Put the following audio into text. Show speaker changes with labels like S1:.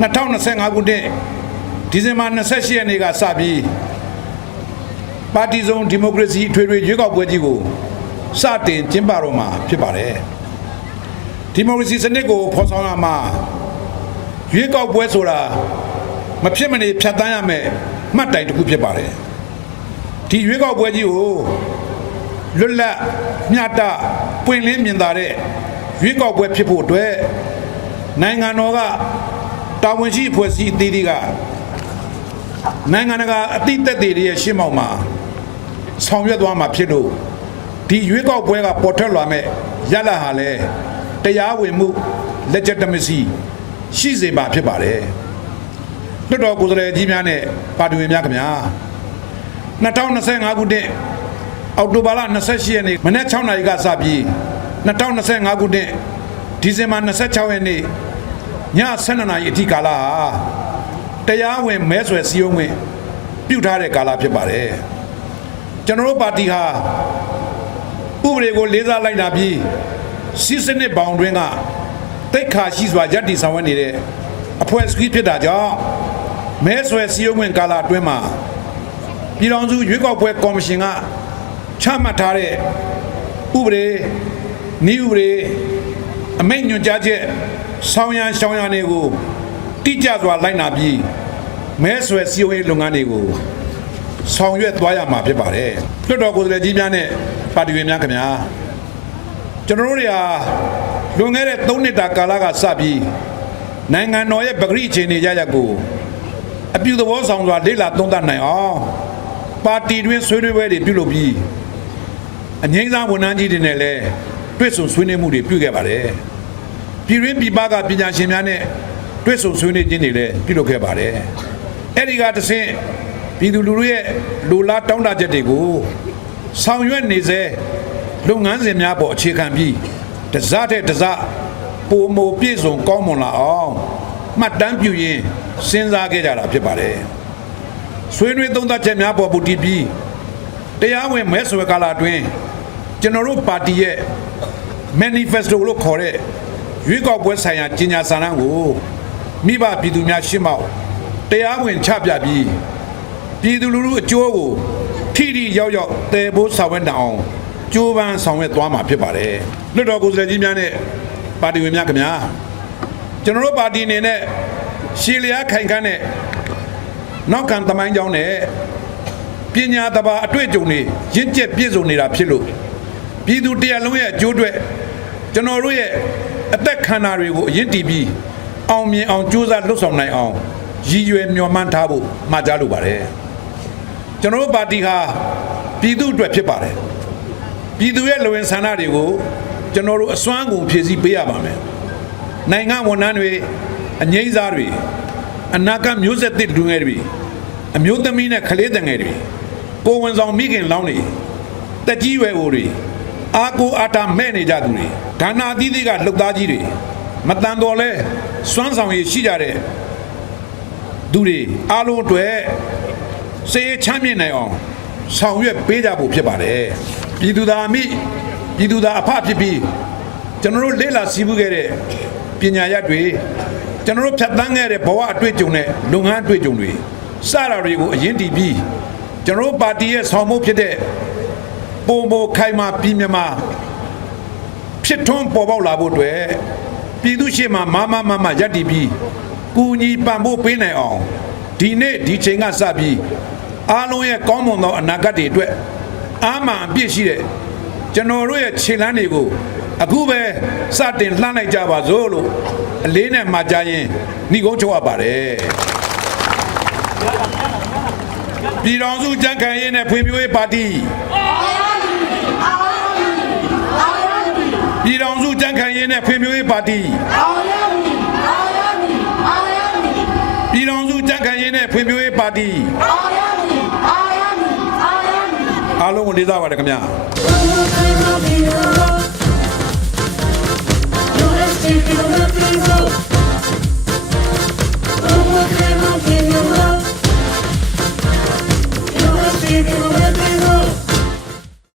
S1: 2025ခုနှစ်ဒီဇင်ဘာ28ရက်နေ့ကစပြီးပါတီစုံဒီမိုကရေစီအထွေထွေရွေးကောက်ပွဲကြီးကိုစတင်ကျင်းပတော့မှာဖြစ်ပါတယ်ဒီမိုကရေစီစနစ်ကိုဖော်ဆောင်ရမှာရွေးကောက်ပွဲဆိုတာမဖြစ်မနေဖြတ်တန်းရမယ်မှတ်တိုင်တစ်ခုဖြစ်ပါတယ်ဒီရွေးကောက်ပွဲကြီးကိုလွတ်လပ်မျှတပွင့်လင်းမြင်သာတဲ့ရွေးကောက်ပွဲဖြစ်ဖို့အတွက်နိုင်ငံတော်က တာဝန်ရှိအဖွဲ့အစည်းအသီးသီးကနိုင်ငံတကာအသီးသက်တွေရဲ့ရှင်းမောက်မှာဆောင်ရွက်သွားမှာဖြစ်လို့ဒီရွေးကောက်ပွဲကပေါ်ထွက်လာမဲ့ရလဒ်ဟာလဲတရားဝင်မှု legitimacy ရှိစေမှာဖြစ်ပါတယ်လွှတ်တော်ကိုယ်စားလှယ်ကြီးများနဲ့ပါတီဝင်များခင်ဗျာ2025ခုနှစ်အောက်တိုဘာလ28ရက်နေ့မနက်6နာရီကစပြီး2025ခုနှစ်ဒီဇင်ဘာ26ရက်နေ့ ည7:00နာရီအထိကာလဟာတရားဝင်မဲဆွယ်စည်းရုံးဝင်ပြုထားတဲ့ကာလဖြစ်ပါတယ်ကျွန်တော်တို့ပါတီဟာဥပဒေကိုလေးစားလိုက်တာပြီးစီးစနစ်ပေါင်းတွင်းကတိတ်ခါရှိစွာယက်တီဆောင်ရွက်နေတဲ့အဖွဲ့အစည်းဖြစ်တာကြောင့်မဲဆွယ်စည်းရုံးဝင်ကာလအတွင်းမှာပြည်ထောင်စုရွေးကောက်ပွဲကော်မရှင်ကချမှတ်ထားတဲ့ဥပဒေနည်းဥပဒေအမိန့်ညွှန်ကြားချက် ဆောင်းရန်ရှောင်းရန်တွေကိုတိကျစွာလိုက်နာပြီးမဲဆွယ်စည်းဝေးလုပ်ငန်းတွေကိုဆောင်ရွက်သွားရမှာဖြစ်ပါတယ်လွှတ်တော်ကိုယ်စားလှယ်ကြီးများနဲ့ပါတီဝင်များခင်ဗျာကျွန်တော်တို့တွေဟာလွန်ခဲ့တဲ့3နှစ်တာကာလကစပြီးနိုင်ငံတော်ရဲ့ပဂရိအခြေအနေရရကိုအပြုသဘောဆောင်စွာလေ့လာသုံးသပ်နိုင်အောင်ပါတီတွင်ဆွေးနွေးပွဲတွေပြုလုပ်ပြီးအငိမ့်စားဝန်ထမ်းကြီးတွေနဲ့လည်းတွေ့ဆုံဆွေးနွေးမှုတွေပြုခဲ့ပါတယ် ပြည်ရင်းပြည်ပကပညာရှင်များနဲ့တွေ့ဆုံဆွေးနွေးခြင်းတွေလည်းပြုလုပ်ခဲ့ပါတယ်။အဲ့ဒီကတဆင့်ပြည်သူလူထုရဲ့လူလားတောင်းတချက်တွေကိုဆောင်ရွက်နေစေလုပ်ငန်းစဉ်များပေါ်အခြေခံပြီးတစတဲ့တစပုံမပြည့်စုံကောင်းမွန်လာအောင်မှတ်တမ်းပြုရင်းစဉ်းစားခဲ့ကြတာဖြစ်ပါတယ်။ဆွေးနွေးသုံးသပ်ချက်များပေါ်ပူတည်ပြီးတရားဝင်မဲဆွယ်ကာလအတွင်းကျွန်တော်တို့ပါတီရဲ့ manifesto လို့ခေါ်တဲ့ ရွေးကောက်ပွဲဆိုင်ရာကြီးညာစာတမ်းကိုမိဘပြည်သူများရှင်းမောက်တရားဝင်ချပြပြီးပြည်သူလူထုအကျိုးကိုထိထိရောက်ရောက်တည်ဖို့ဆောင်ရွက်နိုင်အောင်ကြိုးပမ်းဆောင်ရွက်သွားမှာဖြစ်ပါတယ်လွှတ်တော်ကိုယ်စားလှယ်ကြီးများနဲ့ပါတီဝင်များခင်ဗျာကျွန်တော်တို့ပါတီအနေနဲ့ရှည်လျားခိုင်ခန့်တဲ့နောက်ခံသမိုင်းကြောင်းနဲ့ပညာတဘာအတွေ့အကြုံတွေရင့်ကျက်ပြည့်စုံနေတာဖြစ်လို့ပြည်သူတရားလုံးရဲ့အကျိုးအတွက်ကျွန်တော်တို့ရဲ့ အသက်ခန္ဓာတွေကိုအရင်တည်ပြီးအောင်မြင်အောင်ကြိုးစားလှုပ်ဆောင်နိုင်အောင်ရည်ရွယ်မျှော်မှန်းထားဖို့မှာကြားလိုပါတယ်ကျွန်တော်တို့ပါတီဟာပြည်သူအတွက်ဖြစ်ပါတယ်ပြည်သူရဲ့လူဝင်ဆန္ဒတွေကိုကျွန်တော်တို့အစွမ်းကုန်ဖြည့်ဆည်းပေးရပါမယ်နိုင်ငံဝန်ထမ်းတွေအငိမ့်စားတွေအနာဂတ်မျိုးဆက်သစ်လူငယ်တွေအမျိုးသမီးနဲ့ကလေးတငယ်တွေကိုယ်ဝန်ဆောင်မိခင်လောင်းတွေတက်ကြီးရွယ်အိုတွေ အာကိုအာတာမဲ့နေကြသူတွေဒါနာအသီးသီးကလှုပ်သားကြီးတွေမတန်တော်လဲစွမ်းဆောင်ရည်ရှိကြတဲ့သူတွေအားလုံးအတွက်စေချမ်းမြေ့နိုင်အောင်ဆောင်ရွက်ပေးကြဖို့ဖြစ်ပါတယ်ပြည်သူသားအမိပြည်သူသားအဖဖြစ်ပြီးကျွန်တော်တို့လေ့လာစီးပူးခဲ့တဲ့ပညာရပ်တွေကျွန်တော်တို့ဖြတ်သန်းခဲ့တဲ့ဘဝအတွေ့အကြုံနဲ့လုပ်ငန်းအတွေ့အကြုံတွေစတာတွေကိုအရင်တည်ပြီးကျွန်တော်တို့ပါတီရဲ့ဆောင်မှုဖြစ်တဲ့ ပုံမခိုင်မာပြည်မြမာဖြစ်ထွန်းပေါ်ပေါက်လာဖို့အတွက်ပြည်သူရှေ့မှာမမမမရပ်တည်ပြီးကူညီပံ့ပိုးပေးနိုင်အောင်ဒီနေ့ဒီချိန်ကစပြီးအားလုံးရဲ့ကောင်းမွန်သောအနာဂတ်တွေအတွက်အာမန်အပြည့်ရှိတဲ့ကျွန်တော်တို့ရဲ့ခြေလမ်းတွေကိုအခုပဲစတင်လှမ်းလိုက်ကြပါစို့လို့အလေးနဲ့မှာကြားရင်ဏိကုံးချုပ်ရပါတယ်ပြည်တော်စုကြံ့ခိုင်ရေးနဲ့ဖွံ့ဖြိုးရေးပါတီ ပြည်တော်စုကြံ့ခိုင်ရေးနဲ့ဖွံ့ဖြိုးရေးပါတီအောင်ရမည်အောင်
S2: ရမည်အောင်ရမည်
S1: ပြည်တော်စုကြံ့ခိုင်ရေးနဲ့ဖွံ့ဖြိုးရေးပါတီအောင်ရမည
S2: ်အောင်ရမည်အောင်ရမည်
S1: အားလုံးကိုလေးစားပါတယ်ခင်ဗျာ
S3: Thank you.